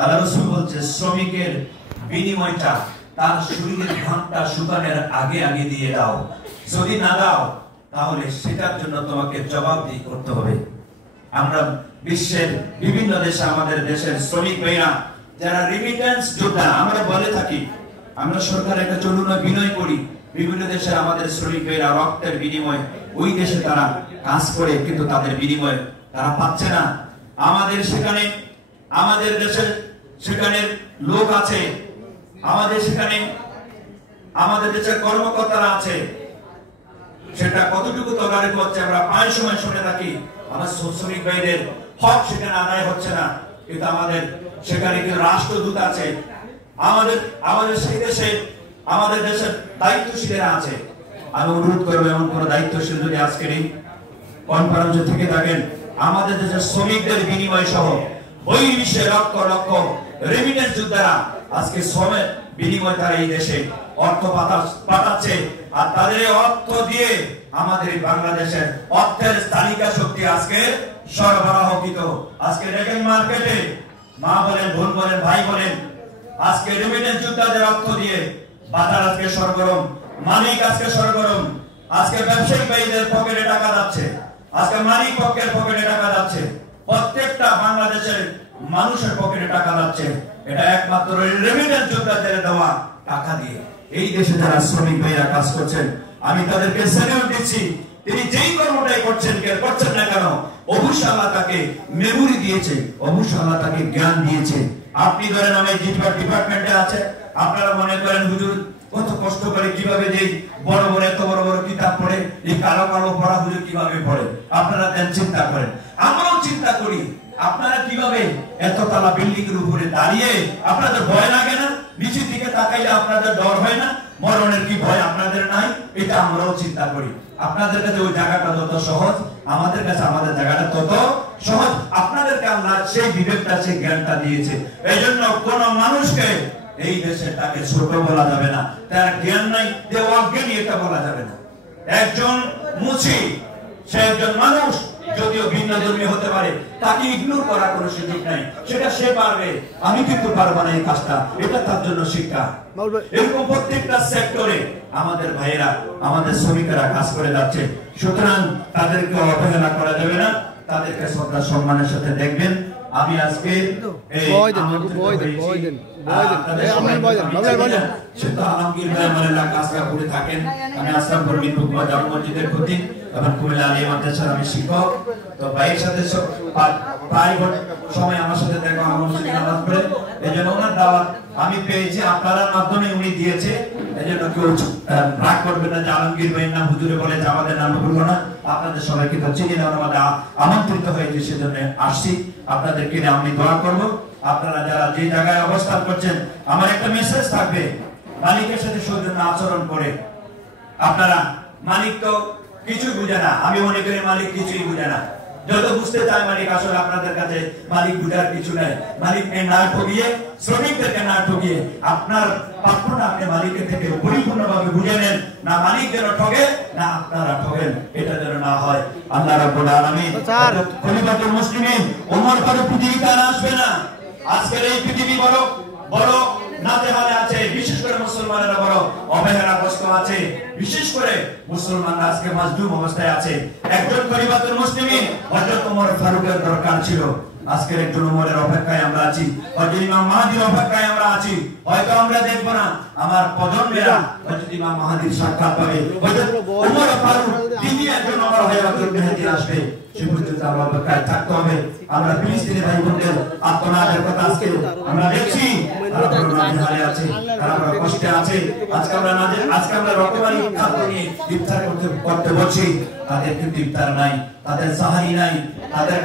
আল্লাহ রাসূল বলছে শ্রমিকের বিনিময়টা তার শরীরের ঘামটা শুকানোর আগে আগে দিয়ে দাও, যদি না দাও তাহলে সেটার জন্য তোমাকে জবাবদিহি করতে হবে। আমরা বিশ্বের বিভিন্ন দেশে আমাদের দেশের শ্রমিক ভাইরা যারা রিমিটেন্স যোদ্ধা আমরা বলে থাকি, আমরা সরকারের কাছে অনুনয় বিনয় করি, বিভিন্ন দেশে আমাদের শ্রমিক ভাইরা রক্তের বিনিময়ে ওই দেশে তারা কাজ করে, কিন্তু তাদের বিনিময়ে তারা পাচ্ছে না। আমাদের সেখানে আমাদের দেশে সেখানে লোক আছে, আমাদের সেখানে আমাদের দেশের কর্মকর্তারা আছে, সেটা কতটুকু তদারকি হচ্ছে আমরা প্রায় সময় শুনে থাকি। আমার শ্রমিক ভাইদের হক সেখানে আদায় হচ্ছে না, কিন্তু আমাদের সেখানে কিন্তু রাষ্ট্রদূত আছে, আমাদের সেই দেশে আমাদের দেশের দায়িত্বশীলেরা আছে। আমি অনুরোধ করবো এমন কোন দায়িত্বশীল যদি আজকের এই কনফারেন্সে থেকে থাকেন, আমাদের দেশের শ্রমিকদের বিনিময় সহ ওই বিশ্বে লক্ষ লক্ষ রেমিটেন্স যোদ্ধারা আজকে শ্রমের বিনিময় তারা এই দেশে অর্থ পাঠাচ্ছে, আর তাদের অর্থ দিয়ে আমাদের বাংলাদেশের অর্থের তালিকা শক্তি আজকে সরবরাহকৃত। আজকে দেখেন মার্কেটে মা বলেন, বোন বলেন, ভাই বলেন, আজকে রেমিটেন্স যোদ্ধাদের অর্থ দিয়ে বাজার আজকে সরগরম, মালিক আজকে সরগরম, আজকে ব্যবসায়িক ভাইদের পকেটে টাকা যাচ্ছে, আজকে মালিক পক্ষের পকেটে টাকা যাচ্ছে, প্রত্যেকটা বাংলাদেশের মানুষের পকেটে টাকা যাচ্ছে। এটা একমাত্র রেমিটেন্স যোদ্ধাদের দেওয়া টাকা দিয়ে এই দেশে যারা শ্রমিক ভাইরা কাজ করছেন, আমি তাদেরকে স্যালুট দিচ্ছি। তিনি যেই কর্মটাই করছেন না কেন, অবশ্যই আল্লাহ তাকে মেমোরি দিয়েছে, অবশ্যই আল্লাহ তাকে জ্ঞান দিয়েছে। আপনি ধরেন আমি ডিপার্টমেন্টে আছে, আপনারা মনে করেন হুজুর কত কষ্ট করে কিভাবে যে বড় বড় এত বড় বড় কিতাব পড়ে, এই কালো কালো পড়া হুজুর কিভাবে পড়ে, আপনারা চিন্তা করেন, আমরাও চিন্তা করি আপনারা কিভাবে এত তালা বিল্ডিং এর উপরে দাঁড়িয়ে, আপনাদের ভয় লাগে না? নিচের দিকে তাকাইলে আপনাদের ডর হয় না? মরণের কি ভয় আপনাদের নাই? এটা আমরাও চিন্তা করি। আপনাদের কাছে ওই জায়গাটা যত সহজ, আমাদের কাছে আমাদের জায়গাটা তত সহজ। আপনাদেরকে আল্লাহ সেই বিবেকটা, সেই জ্ঞানটা দিয়েছে। এই জন্য কোন মানুষকে এই দেশে তাকে ছোট বলা যাবে না, তার জ্ঞান নাই যে অজ্ঞানী এটা বলা যাবে না। একজন মুচি, সে একজন মানুষ, যদিও ভিন্ন ধর্মী হতে পারে, তাকে ইগনোর করার কোনো সুযোগ নাই, সেটা সে পারবে, আমি কিন্তু পারবো না এই কাজটা, এটা তার জন্য শিক্ষা। এরকম প্রত্যেকটা সেক্টরে আমাদের ভাইয়েরা, আমাদের শ্রমিকেরা কাজ করে যাচ্ছে। সুতরাং তাদেরকে অবহেলা করা যাবে না, তাদেরকে শ্রদ্ধা সম্মানের সাথে দেখবেন। আমি আজকে আমি শিক্ষক, তো ভাইয়ের সাথে প্রায় সময় আমার সাথে দেখা নামাজ পড়ে, এই জন্য ওনার দাওয়াত আমি পেয়েছি, আপনার মাধ্যমে উনি দিয়েছে। এই জন্য কেউ রাগ করবেন না যে আলমগীর ভাইয়ের নাম হুজুরে বলে যে আমাদের নাম বলবো না। আপনাদের সবাইকে তো চিনি না, আমাদের আমন্ত্রিত হয়েছে, সেজন্য আসছি। আপনাদেরকে আমি দোয়া করবো। আপনারা যারা যে জায়গায় অবস্থান করছেন, আমার একটা মেসেজ থাকবে, মালিকের সাথে সৌজন্য আচরণ করে। আপনারা, মালিক তো কিছুই বুঝে না, আমি মনে করি মালিক কিছুই বুঝে না। যত বুঝতে চায় মালিক, আসলে আপনাদের কাছে মালিক বুঝার কিছু নাই। মালিককে না ঠকিয়ে, শ্রমিকদেরকে না ঠকিয়ে আপনার প্রাপ্যটা আপনি মালিকের থেকে পরিপূর্ণভাবে বুঝে নেন, না মালিক যেন ঠকে, না আপনারা ঠকেন, এটা যেন না হয়। আল্লাহ রাব্বুল আলামিন খলিফাতুল মুসলিমিন ওমর করে পৃথিবীতে আর আসবে না। আজকের এই পৃথিবী বড় বড় নাজেহালে আছে, বিশেষ করে মুসলমানেরা বড় অবহেলাগ্রস্ত আছে, বিশেষ করে মুসলমানরা আজকে মাজলুম অবস্থায় আছে। একজন খলিফাতুল মুসলিমিন হযরত ওমর ফারুকের দরকার ছিল। আজকের একজন ওমরের অপেক্ষায় আমরা আছি, হযরত ইমাম মাহদীর অপেক্ষায় আমরা আছি। হয়তো আমরা দেখব না, আমার প্রজন্মেরা হযরত ইমাম মাহদীর সাক্ষাৎ পাবে, হযরত ওমর ফারুক দ্বিতীয় একজন ওমর হয়ে হযরত মেহেদী আসবে। সে পর্যন্ত আমরা অপেক্ষায় থাকতে হবে। আমরা ফিলিস্তিনি ভাই বোনদের আত্মনাদের কথা আজকে আমরা দেখছি, তারা বড় নাজেহালে আছে, তারা বড় কষ্টে আছে। আজকে আমরা রকমারি খাদ্য নিয়ে ইফতার করতে বলছি, তাদের কিন্তু ইফতার নাই, তাদের সাহারি নাই, তাদের